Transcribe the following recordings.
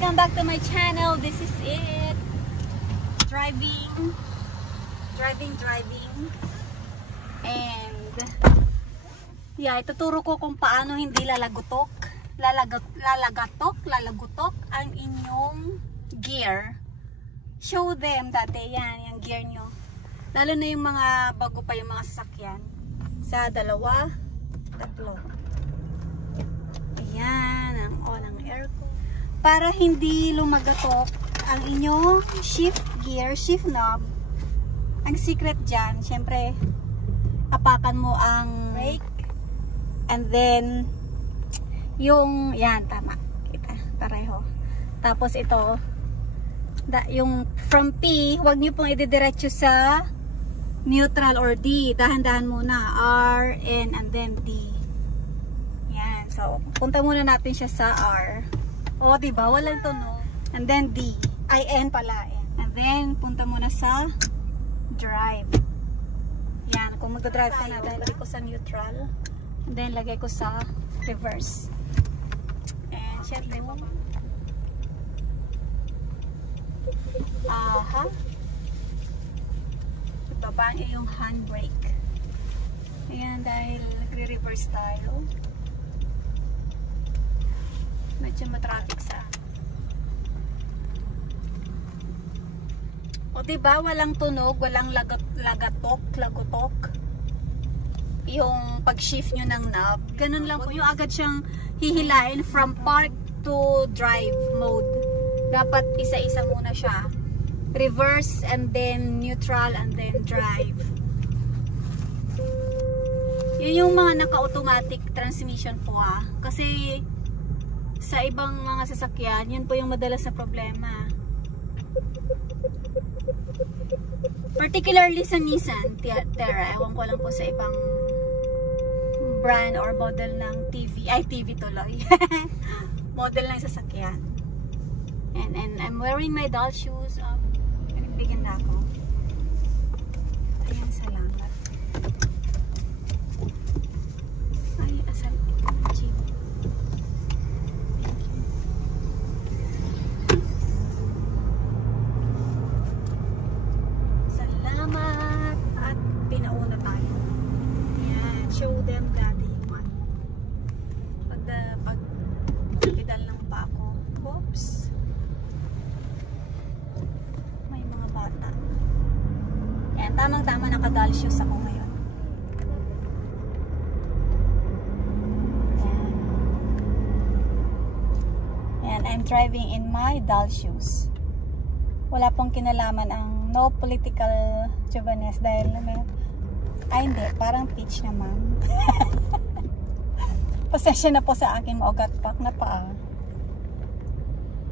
Welcome back to my channel. This is it. Driving. And yeah, ituturo ko kung paano hindi lalagutok ang inyong gear. Show them dati yan, yung gear nyo. Lalo na yung mga bago pa yung mga sasakyan. Sa 2, 3. Ayan, ang on ang aircon. Para hindi lumagatok ang inyong shift gear, shift knob. Ang secret dyan, syempre, apakan mo ang brake. And then, yung, yan, tama. Kita, pareho. Tapos ito, yung from P, huwag nyo pong ididiretso sa neutral or D. Dahan-dahan muna. R, N, and then D. Yan. So, punta muna natin siya sa R. O, diba? Walang tunog. And then D. I, N pala. N. And then, punta muna sa drive. Yan. Kung magdadrive ka na, lagay ko sa neutral. And then, lagay ko sa reverse. And, syempre mo. Aha. Ibaba niyo yung handbrake. Ayan, dahil nagre-reverse tayo. Medyo matraffic sa o diba, walang tunog, walang lagotok yung pag-shift nyo ng knob. Ganun lang po, yung agad siyang hihilain from park to drive mode. Dapat isa-isa muna siya. Reverse and then neutral and then drive. Yun yung mga naka-automatic transmission po kasi sa ibang mga sasakyan, yun po yung madalas na problema. Particularly sa Nissan Terra, ewan ko lang po sa ibang brand or model ng TV. Ay, TV tuloy. Model ng sasakyan. And I'm wearing my doll shoes. Bigyan na ako. Ayan, salamat. Ay, asal. Jeep. Thank you. Salamat. At pinauna tayo. Ayan, show them daddy one. Pag kapidal lang pa ako. Oops. Ayan, tamang-tama naka-doll shoes ako ngayon. Ayan. Ayan, I'm driving in my doll shoes. Wala pong kinalaman ang no political Jovanes dahil ay hindi, parang peach naman. Pasensya na po sa akin maugat pak na paa.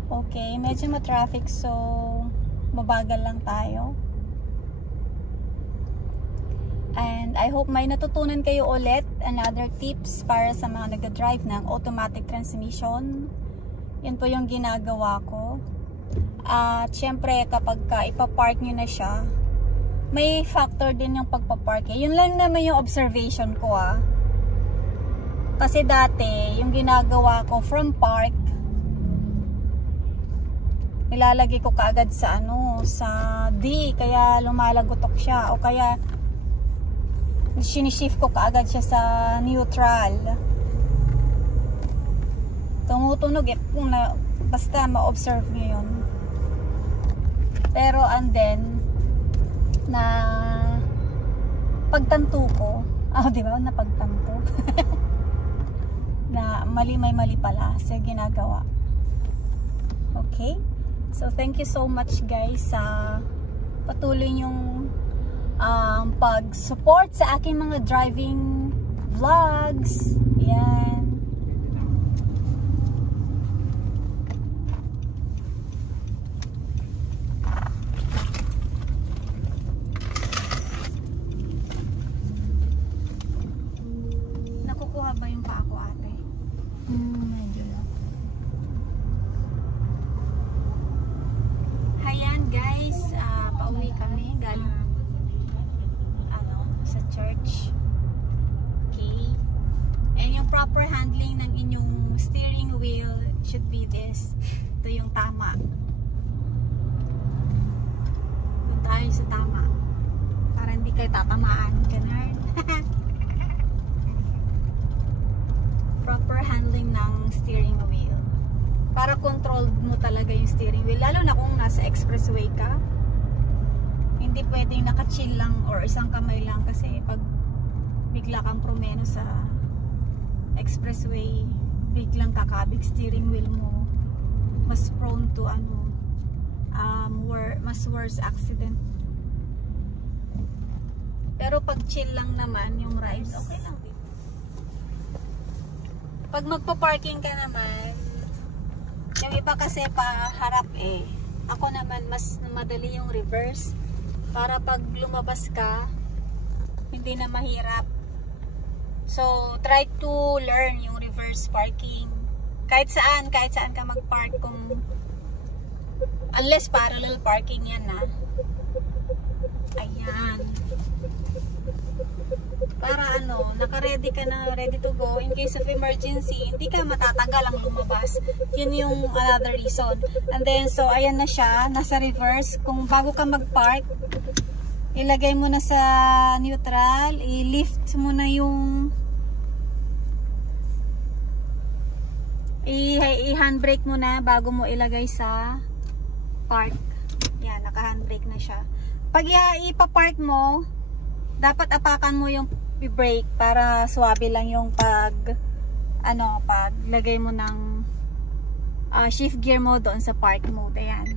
Okay, medyo ma-traffic so mabagal lang tayo. And I hope may natutunan kayo ulit another tips para sa mga nagda-drive ng automatic transmission. Yan po yung ginagawa ko. At syempre kapag ipapark nyo na siya, may factor din yung pagpapark. Yun lang naman yung observation ko Kasi dati, yung ginagawa ko from park, nilalagay ko kaagad sa sa D, kaya lumalagotok siya. O kaya sinishift ko kaagad siya sa neutral. Tumutunog basta ma-observe nyo yun. Pero and then na pagtanto ko, diba? Na pagtanto na may mali pala sa ginagawa. Okay? So thank you so much guys sa patuloy nyong pag-support sa aking mga driving vlogs. Yan. Nakukuha ba yung pa ako ate? Medyo lang. Ayan guys, pauwi kami galing sa church. Okay. And yung proper handling ng inyong steering wheel should be this. ito yung tama. Doon tayo sa tama. Para hindi kayo tatamaan. Ganun. Proper handling ng steering wheel. Para controlled mo talaga yung steering wheel. Lalo na kung nasa expressway ka. Hindi pwedeng naka-chill lang or isang kamay lang. Kasi pag bigla kang promeno sa expressway, biglang kakabig steering wheel mo, mas prone to mas worse accident. Pero pag chill lang naman yung rides, okay lang din. Pag magpa-parking ka naman, yung iba kasi pa harap ako naman mas madali yung reverse para pag lumabas ka hindi na mahirap. So try to learn yung reverse parking kahit saan ka mag-park, kung unless parallel parking yan ayan, para naka-ready ka na, ready to go in case of emergency, hindi ka matatagal ang lumabas. Yun yung another reason. And then, so ayan na siya, nasa reverse. Kung bago ka mag-park, ilagay mo na sa neutral, i-lift mo na yung i-handbrake mo na bago mo ilagay sa park. Yan, naka-handbrake na siya. Pag ipa-park mo, dapat apakan mo yung brake para swabe lang yung paglagay mo ng shift gear mo doon sa park mode. Ayan.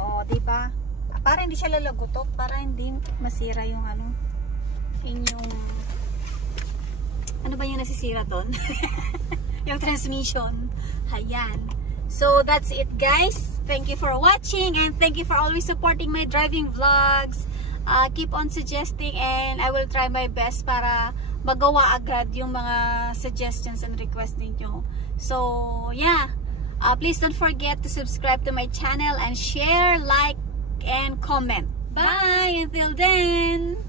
O, diba? Para hindi siya lalagutok, para hindi masira yung inyong ano ba yung nasisira doon? Yung transmission. Ayan. So, that's it guys. Thank you for watching and thank you for always supporting my driving vlogs. Keep on suggesting and I will try my best para magawa agad yung mga suggestions and requests ninyo. So, yeah. Please don't forget to subscribe to my channel and share, like, and comment. Bye! Until then!